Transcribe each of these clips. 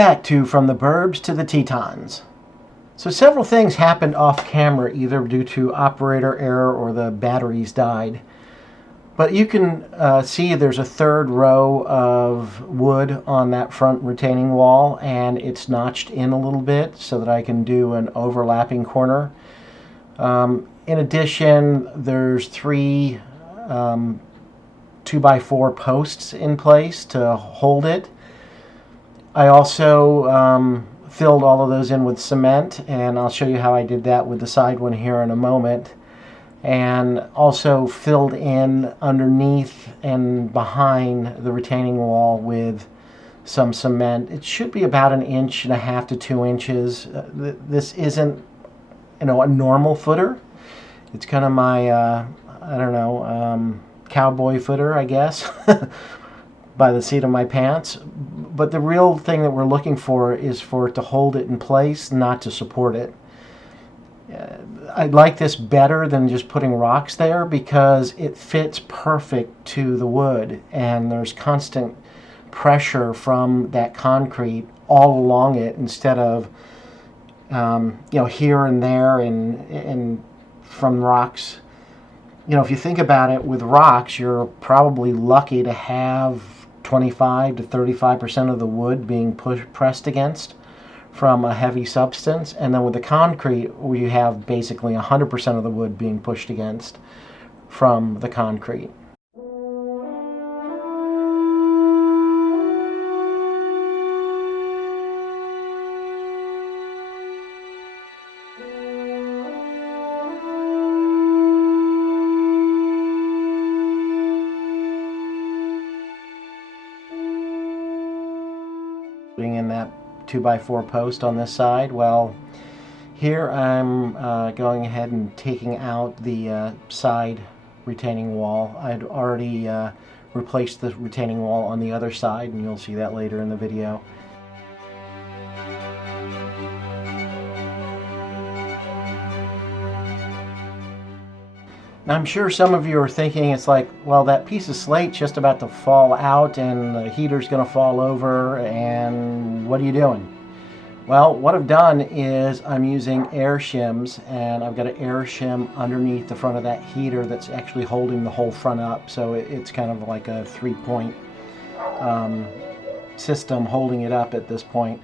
back to From the Burbs to the Tetons. So several things happened off camera, either due to operator error or the batteries died. But you can see there's a third row of wood on that front retaining wall, and it's notched in a little bit so that I can do an overlapping corner. In addition, there's 3 2x4 posts in place to hold it. I also filled all of those in with cement, and I'll show you how I did that with the side one here in a moment. And also filled in underneath and behind the retaining wall with some cement. It should be about 1.5 inches to 2 inches. This isn't, a normal footer. It's kind of my, I don't know, cowboy footer, I guess, by the seat of my pants. But the real thing that we're looking for is for it to hold it in place, not to support it. I like this better than just putting rocks there because it fits perfect to the wood, and there's constant pressure from that concrete all along it instead of here and there and from rocks. If you think about it, with rocks, you're probably lucky to have 25 to 35% of the wood being pressed against from a heavy substance, and then with the concrete we have basically 100% of the wood being pushed against from the concrete. In that 2x4 post on this side, well, here I'm going ahead and taking out the side retaining wall. I'd already replaced the retaining wall on the other side, and you'll see that later in the video. Now, I'm sure some of you are thinking, it's like, well, that piece of slate's just about to fall out and the heater's going to fall over, and what are you doing? Well, what I've done is I'm using air shims, and I've got an air shim underneath the front of that heater that's actually holding the whole front up, so it's kind of like a 3-point system holding it up at this point.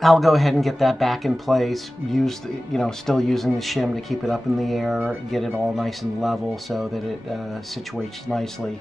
I'll go ahead and get that back in place, still using the shim to keep it up in the air, get it all nice and level so that it situates nicely.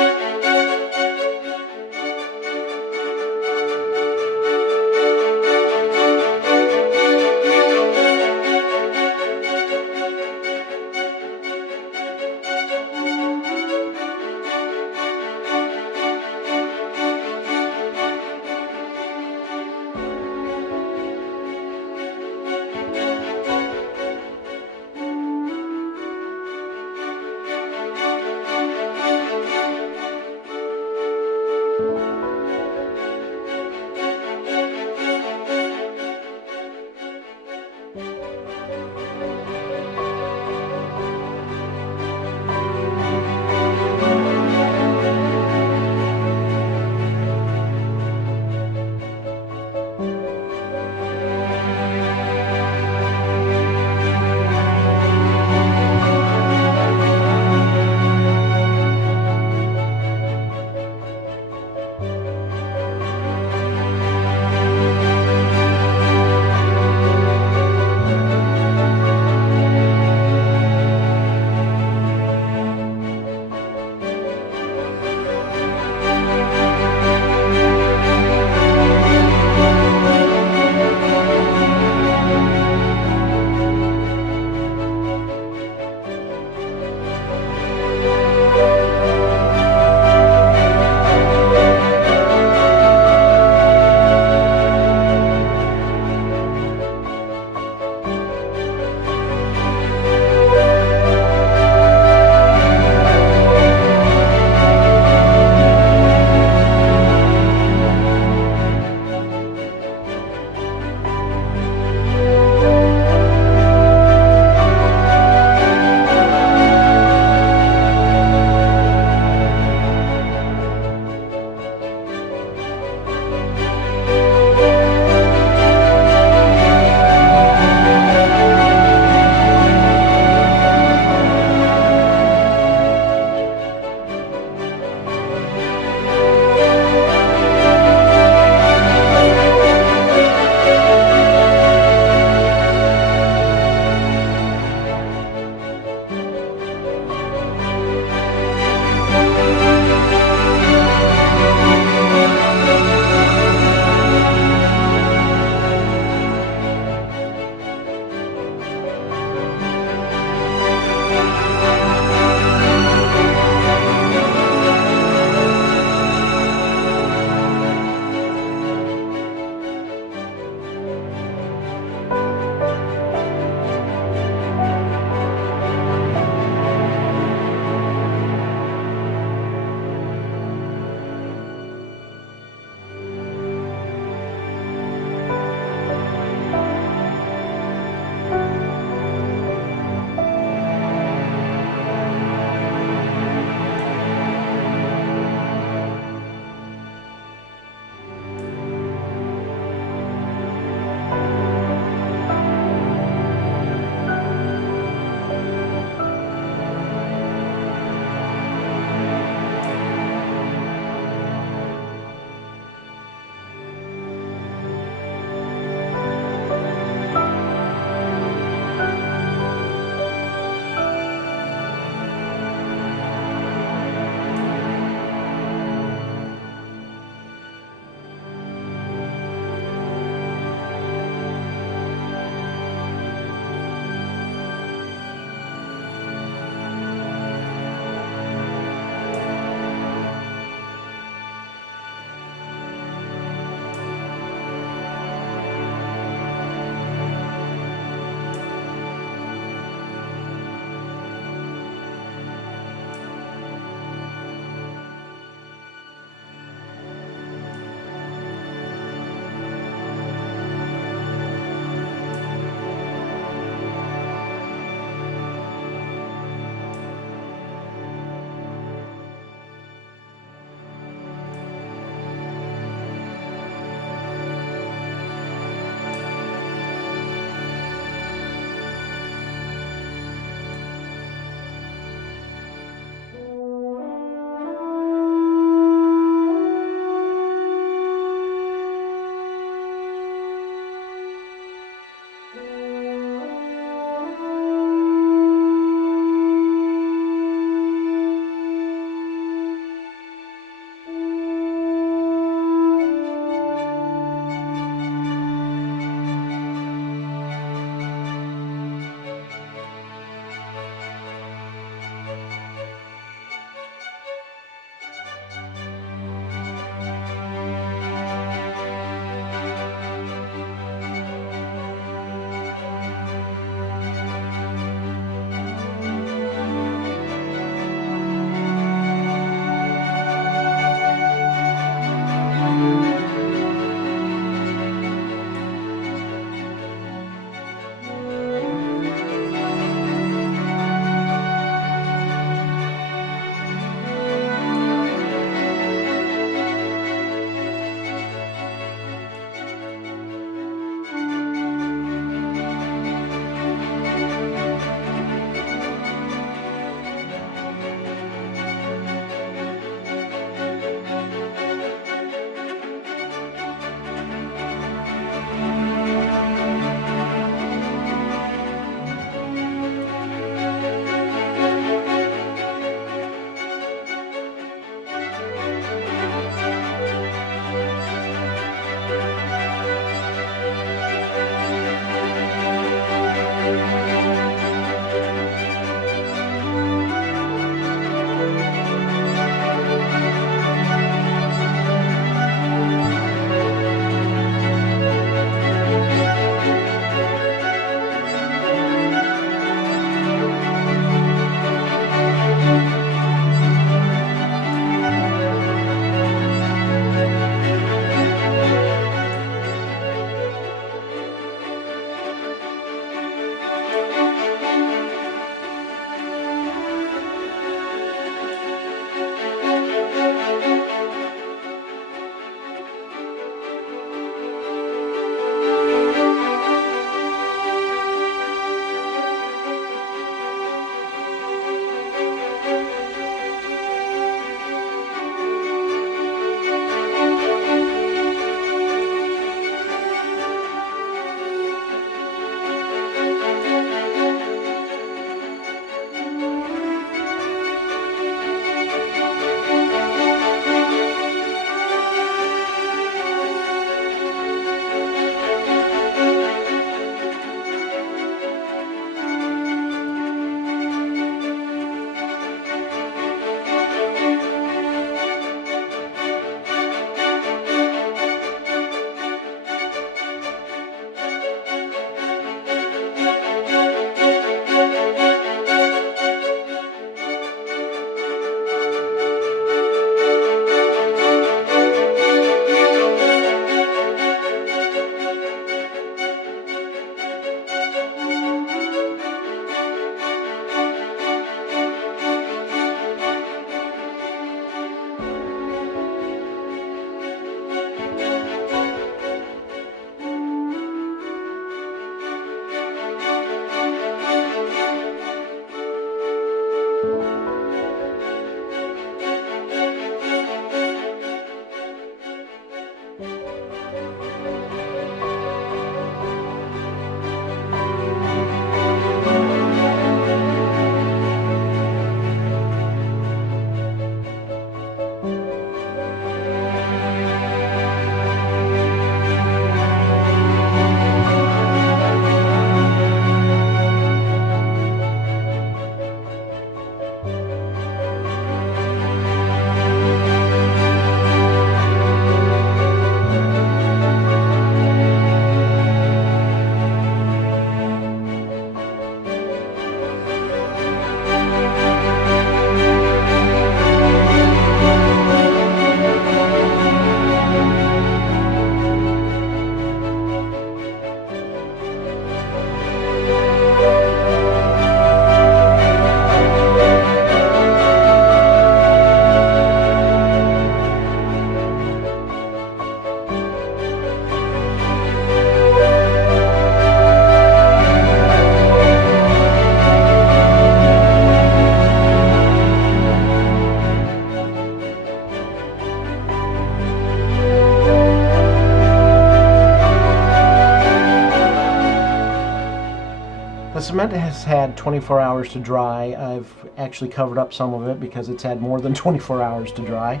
The cement has had 24 hours to dry. I've actually covered up some of it because it's had more than 24 hours to dry.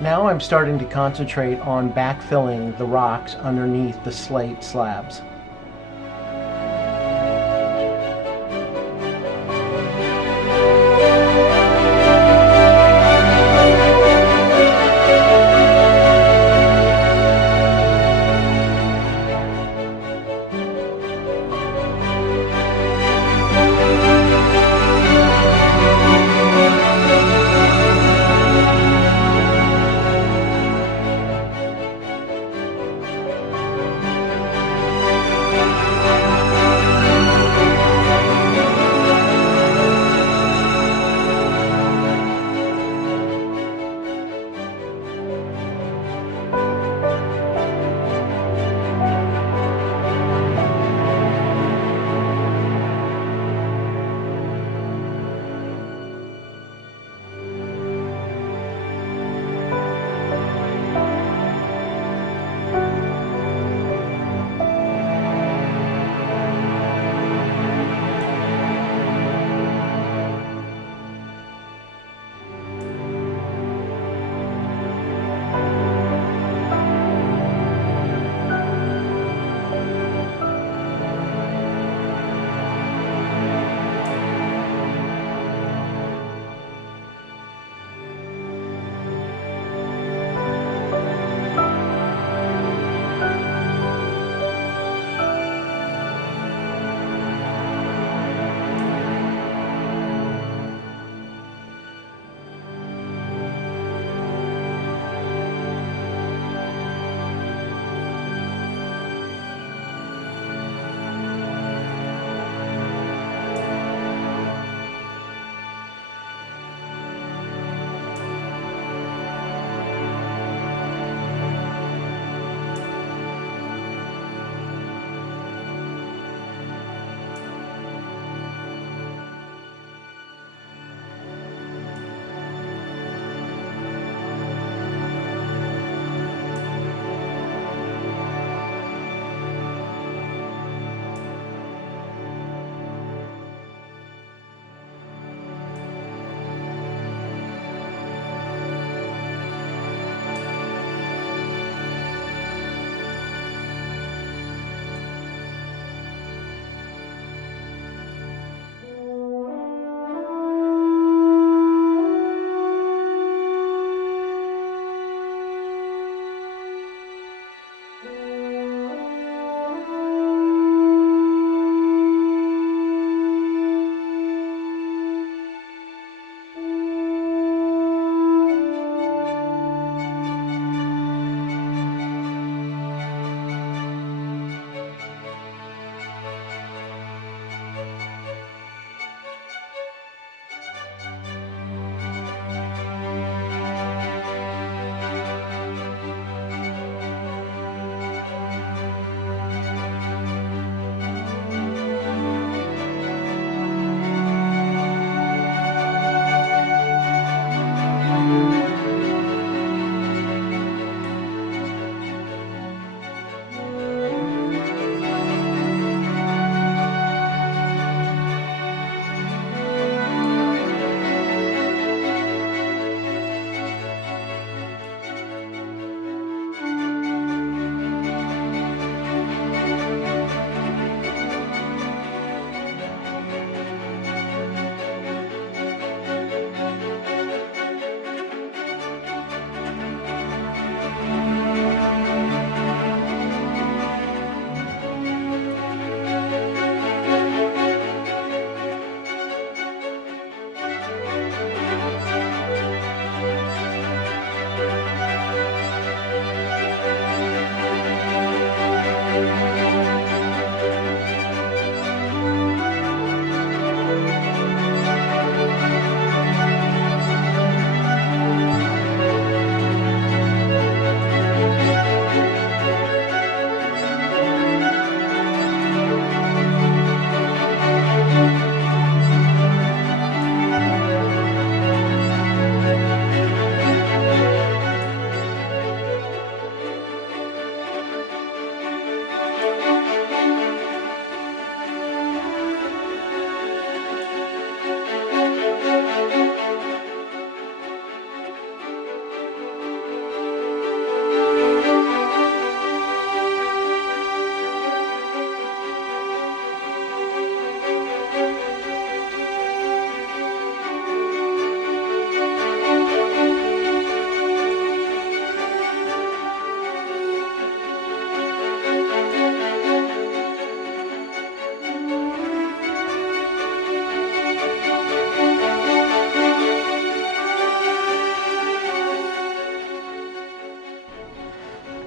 Now I'm starting to concentrate on backfilling the rocks underneath the slate slabs.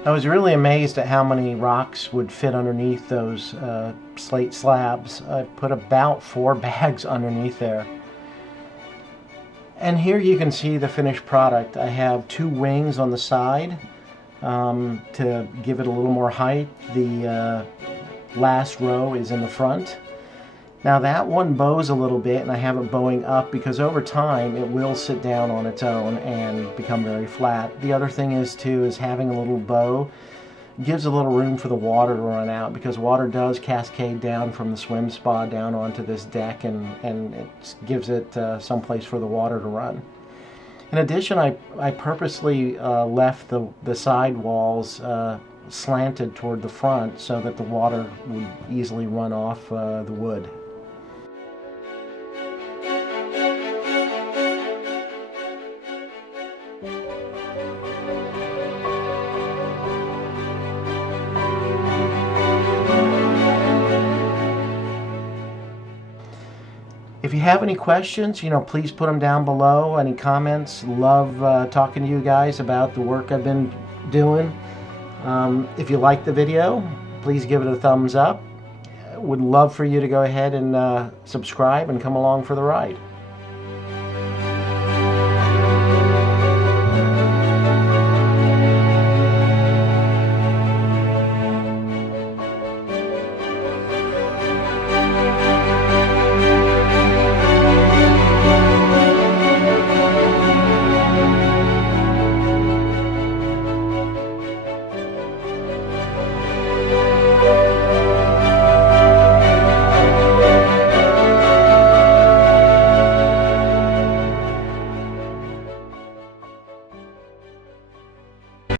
I was really amazed at how many rocks would fit underneath those slate slabs. I put about 4 bags underneath there. And here you can see the finished product. I have 2 wings on the side to give it a little more height. The last row is in the front. Now that one bows a little bit, and I have it bowing up because over time it will sit down on its own and become very flat. The other thing is having a little bow gives a little room for the water to run out, because water does cascade down from the swim spa down onto this deck, and it gives it some place for the water to run. In addition, I purposely left the side walls slanted toward the front so that the water would easily run off the wood. If you have any questions, please put them down below. Any comments? Love talking to you guys about the work I've been doing. If you like the video, please give it a thumbs up. Would love for you to go ahead and subscribe and come along for the ride.